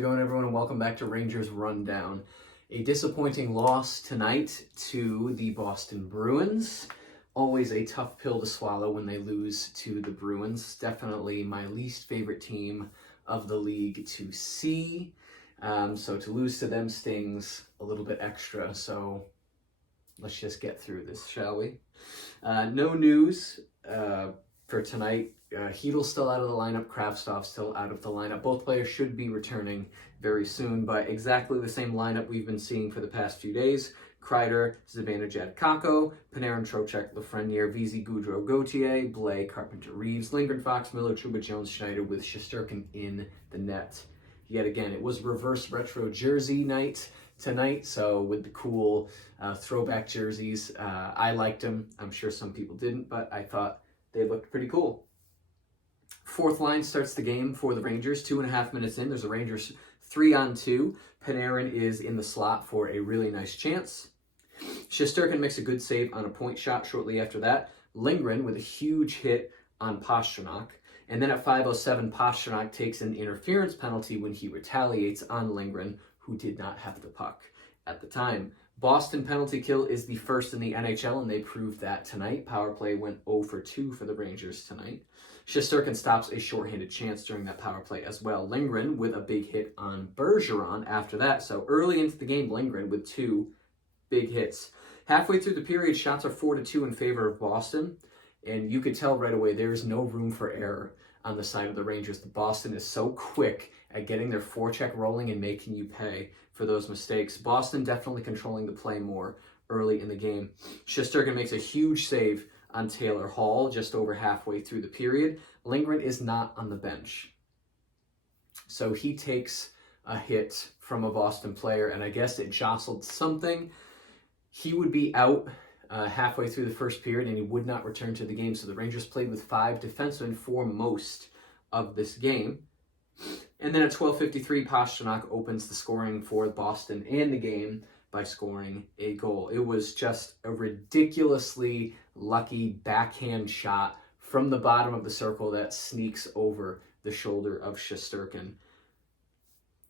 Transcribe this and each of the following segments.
it going, everyone? And welcome back to Rangers Rundown. A disappointing loss tonight to the Boston Bruins. Always a tough pill to swallow when they lose to the Bruins. Definitely my least favorite team of the league to see. So to lose to them stings a little bit extra. So let's just get through this, shall we? No news for tonight. Heedle's still out of the lineup. Kravtsov's still out of the lineup. Both players should be returning very soon, but exactly the same lineup we've been seeing for the past few days. Kreider, Zibanejad, Kakko, Panarin, Trocheck, Lafreniere, Vesey, Gaudreau, Gauthier, Blais, Carpenter, Reeves, Lindgren, Fox, Miller, Trouba, Jones, Schneider, with Shesterkin in the net. Yet again, it was reverse retro jersey night tonight, so with the cool throwback jerseys, I liked them. I'm sure some people didn't, but I thought they looked pretty cool. Fourth line starts the game for the Rangers. 2.5 minutes in, there's a Rangers 3-on-2. Panarin is in the slot for a really nice chance. Shesterkin makes a good save on a point shot shortly after that. Lindgren with a huge hit on Pastrnak. And then at 5:07, Pastrnak takes an interference penalty when he retaliates on Lindgren, who did not have the puck at the time. Boston penalty kill is the first in the NHL, and they proved that tonight. Power play went 0 for 2 for the Rangers tonight. Shesterkin stops a shorthanded chance during that power play as well. Lindgren with a big hit on Bergeron after that. So early into the game, Lindgren with 2 big hits. Halfway through the period, shots are 4-2 in favor of Boston. And you could tell right away there's no room for error on the side of the Rangers. The Boston is so quick at getting their forecheck rolling and making you pay for those mistakes. Boston definitely controlling the play more early in the game. Shesterkin makes a huge save on Taylor Hall just over halfway through the period. Lindgren is not on the bench. So he takes a hit from a Boston player, and I guess it jostled something. He would be out halfway through the first period, and he would not return to the game. So the Rangers played with 5 defensemen for most of this game. And then at 12:53, Pastrnak opens the scoring for Boston and the game by scoring a goal. It was just a ridiculously lucky backhand shot from the bottom of the circle that sneaks over the shoulder of Shesterkin.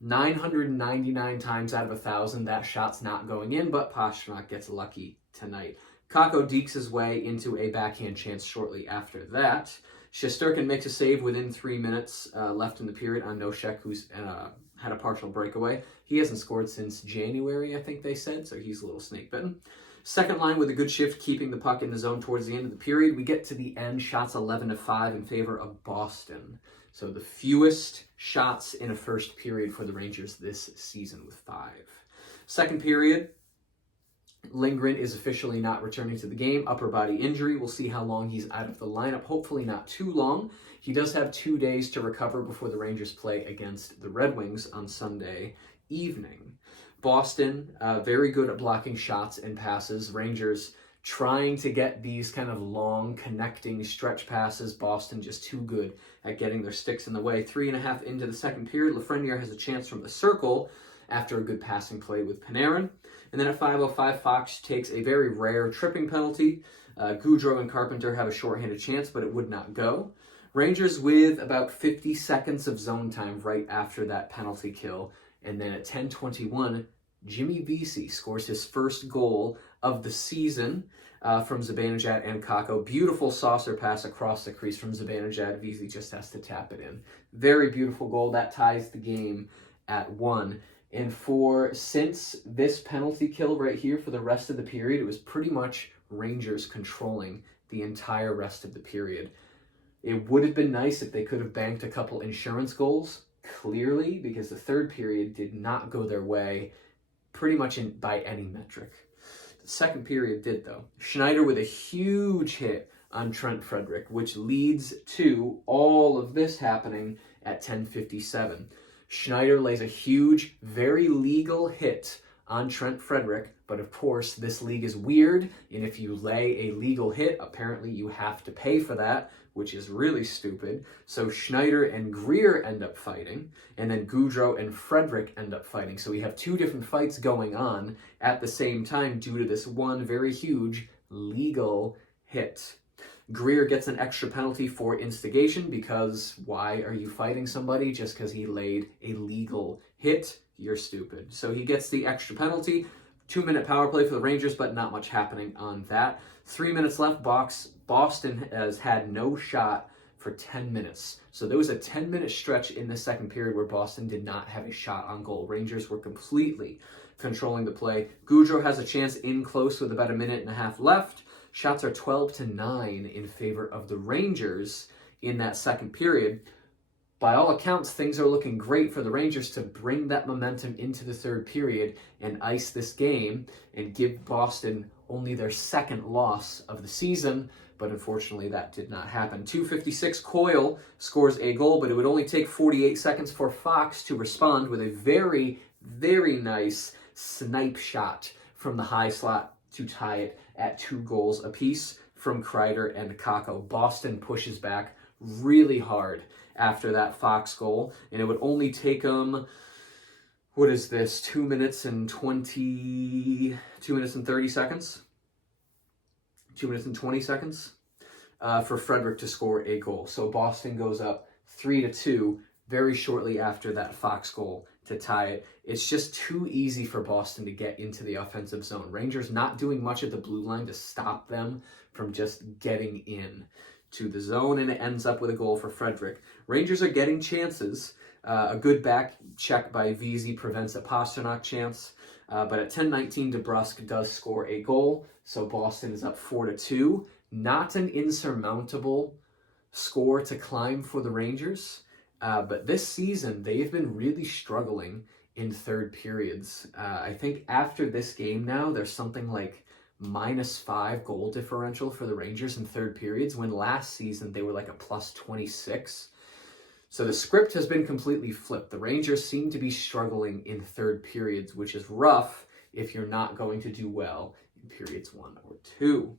999 times out of 1,000, that shot's not going in, but Pastrnak gets lucky tonight. Kakko dekes his way into a backhand chance shortly after that. Shesterkin makes a save within 3 minutes left in the period on Nosek, who's had a partial breakaway. He hasn't scored since January, I think they said, so he's a little snake bitten. Second line with a good shift, keeping the puck in the zone towards the end of the period. We get to the end, shots 11-5 in favor of Boston. So the fewest shots in a first period for the Rangers this season with 5. Second period, Lindgren is officially not returning to the game. Upper body injury. We'll see how long he's out of the lineup. Hopefully not too long. He does have 2 days to recover before the Rangers play against the Red Wings on Sunday evening. Boston, very good at blocking shots and passes. Rangers trying to get these kind of long connecting stretch passes. Boston just too good at getting their sticks in the way. 3.5 into the second period, Lafreniere has a chance from the circle after a good passing play with Panarin. And then at 5:05, Fox takes a very rare tripping penalty. Gaudreau and Carpenter have a shorthanded chance, but it would not go. Rangers with about 50 seconds of zone time right after that penalty kill. And then at 10:21, Jimmy Vesey scores his first goal of the season from Zibanejad and Kakko. Beautiful saucer pass across the crease from Zibanejad. Vesey just has to tap it in. Very beautiful goal. That ties the game at 1. And since this penalty kill right here for the rest of the period, it was pretty much Rangers controlling the entire rest of the period. It would have been nice if they could have banked a couple insurance goals, clearly, because the third period did not go their way pretty much by any metric. The second period did, though. Schneider with a huge hit on Trent Frederic, which leads to all of this happening at 10:57. Schneider lays a huge, very legal hit on Trent Frederic, but of course this league is weird, and if you lay a legal hit, apparently you have to pay for that, which is really stupid. So Schneider and Greer end up fighting, and then Gaudreau and Frederic end up fighting. So we have 2 different fights going on at the same time due to this one very huge legal hit. Greer gets an extra penalty for instigation because why are you fighting somebody just because he laid a legal hit? You're stupid. So he gets the extra penalty. 2-minute power play for the Rangers, but not much happening on that. 3 minutes left. Boston has had no shot for 10 minutes. So there was a 10-minute stretch in the second period where Boston did not have a shot on goal. Rangers were completely controlling the play. Gaudreau has a chance in close with about a minute and a half left. Shots are 12-9 in favor of the Rangers in that second period. By all accounts, things are looking great for the Rangers to bring that momentum into the third period and ice this game and give Boston only their second loss of the season, but unfortunately that did not happen. 2:56, Coyle scores a goal, but it would only take 48 seconds for Fox to respond with a very, very nice snipe shot from the high slot to tie it at 2 goals apiece from Kreider and Kakko. Boston pushes back really hard after that Fox goal, and it would only take them, 2 minutes and 30 seconds? 2 minutes and 20 seconds for Frederick to score a goal. So Boston goes up 3-2 very shortly after that Fox goal to tie it. It's just too easy for Boston to get into the offensive zone. Rangers not doing much at the blue line to stop them from just getting in to the zone, and it ends up with a goal for Frederick. Rangers are getting chances. A good back check by Vesey prevents a Pasternak chance. But at 10:19, DeBrusk does score a goal, so Boston is up 4-2. Not an insurmountable score to climb for the Rangers, but this season they've been really struggling in third periods. I think after this game now, there's something like -5 goal differential for the Rangers in third periods, when last season they were like a +26. So the script has been completely flipped. The Rangers seem to be struggling in third periods, which is rough if you're not going to do well in periods 1 or 2.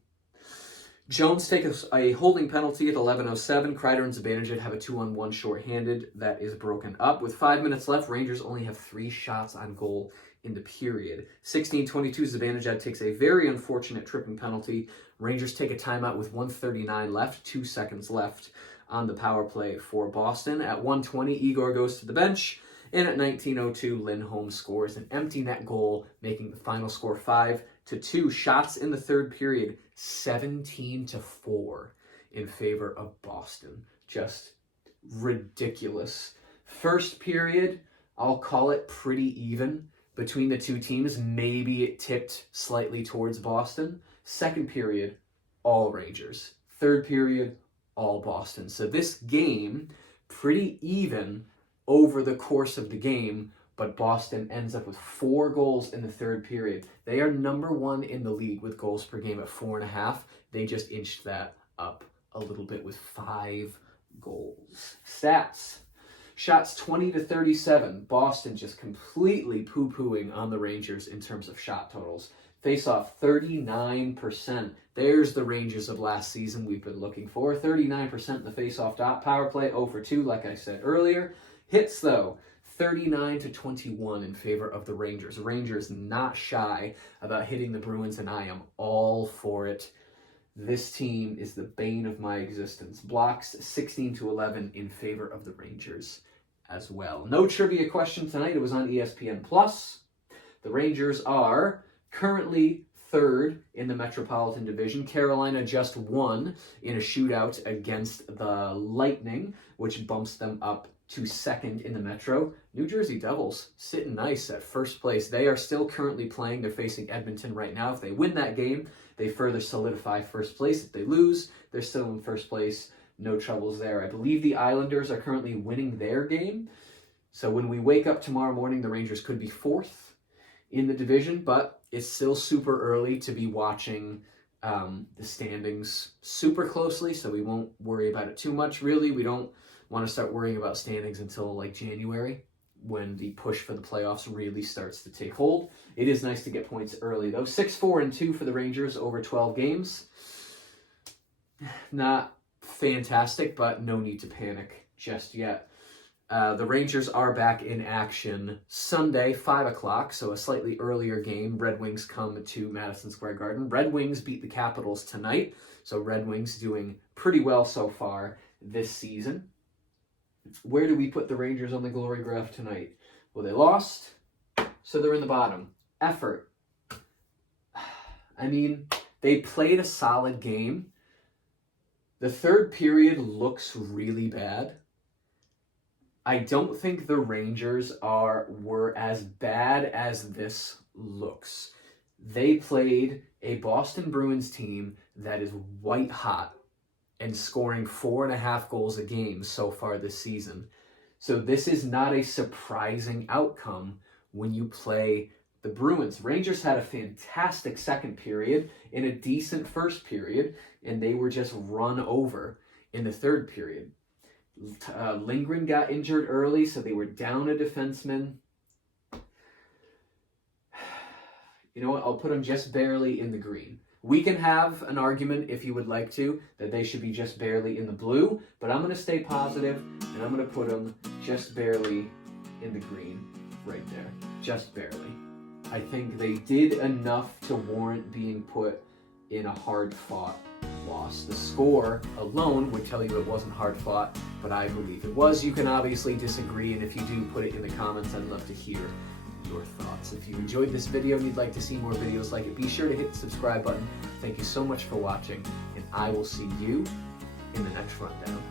Jones takes a holding penalty at 11:07. Kreider and Zibanejad have a 2-on-1 shorthanded that is broken up. With 5 minutes left, Rangers only have 3 shots on goal in the period. 16:22, Zibanejad takes a very unfortunate tripping penalty. Rangers take a timeout with 1:39 left, 2 seconds left on the power play for Boston. At 1:20, Igor goes to the bench, and at 19:02, Lindholm scores an empty net goal, making the final score 5-2. Shots in the third period, 17-4 in favor of Boston. Just ridiculous. First period, I'll call it pretty even between the two teams. Maybe it tipped slightly towards Boston. Second period, all Rangers. Third period, all Boston. So this game, pretty even over the course of the game, but Boston ends up with 4 goals in the third period. They are number 1 in the league with goals per game at 4.5. They just inched that up a little bit with 5 goals. Stats. Shots 20-37. Boston just completely poo-pooing on the Rangers in terms of shot totals. Face-off 39%. There's the Rangers of last season we've been looking for. 39% in the face-off dot. Power play 0-2, like I said earlier. Hits, though, 39-21 in favor of the Rangers. Rangers not shy about hitting the Bruins, and I am all for it. This team is the bane of my existence. Blocks 16-11 in favor of the Rangers as well. No trivia question tonight. It was on ESPN+. The Rangers are currently 3rd in the Metropolitan Division. Carolina just won in a shootout against the Lightning, which bumps them up to 2nd in the Metro. New Jersey Devils sitting nice at 1st place. They are still currently playing. They're facing Edmonton right now. If they win that game, they further solidify 1st place. If they lose, they're still in 1st place. No troubles there. I believe the Islanders are currently winning their game. So when we wake up tomorrow morning, the Rangers could be 4th in the division, but it's still super early to be watching the standings super closely, so we won't worry about it too much. Really, we don't want to start worrying about standings until like January, when the push for the playoffs really starts to take hold. It is nice to get points early, though. 6-4-2 for the Rangers over 12 games. Not fantastic, but no need to panic just yet. The Rangers are back in action Sunday, 5 o'clock, so a slightly earlier game. Red Wings come to Madison Square Garden. Red Wings beat the Capitals tonight So Red Wings doing pretty well so far this season. Where do we put the Rangers on the glory graph tonight? Well, they lost, so they're in the bottom. Effort. I mean, they played a solid game. The third period looks really bad. I don't think the Rangers were as bad as this looks. They played a Boston Bruins team that is white hot and scoring 4.5 goals a game so far this season. So this is not a surprising outcome when you play the Bruins. Rangers had a fantastic second period and a decent first period, and they were just run over in the third period. Lindgren got injured early, so they were down a defenseman. You know what? I'll put them just barely in the green. We can have an argument, if you would like to, that they should be just barely in the blue, but I'm going to stay positive, and I'm going to put them just barely in the green right there. Just barely. I think they did enough to warrant being put in a hard-fought loss. The score alone would tell you it wasn't hard-fought, but I believe it was. You can obviously disagree, and if you do, put it in the comments. I'd love to hear your thoughts. If you enjoyed this video and you'd like to see more videos like it, be sure to hit the subscribe button. Thank you so much for watching, and I will see you in the next rundown.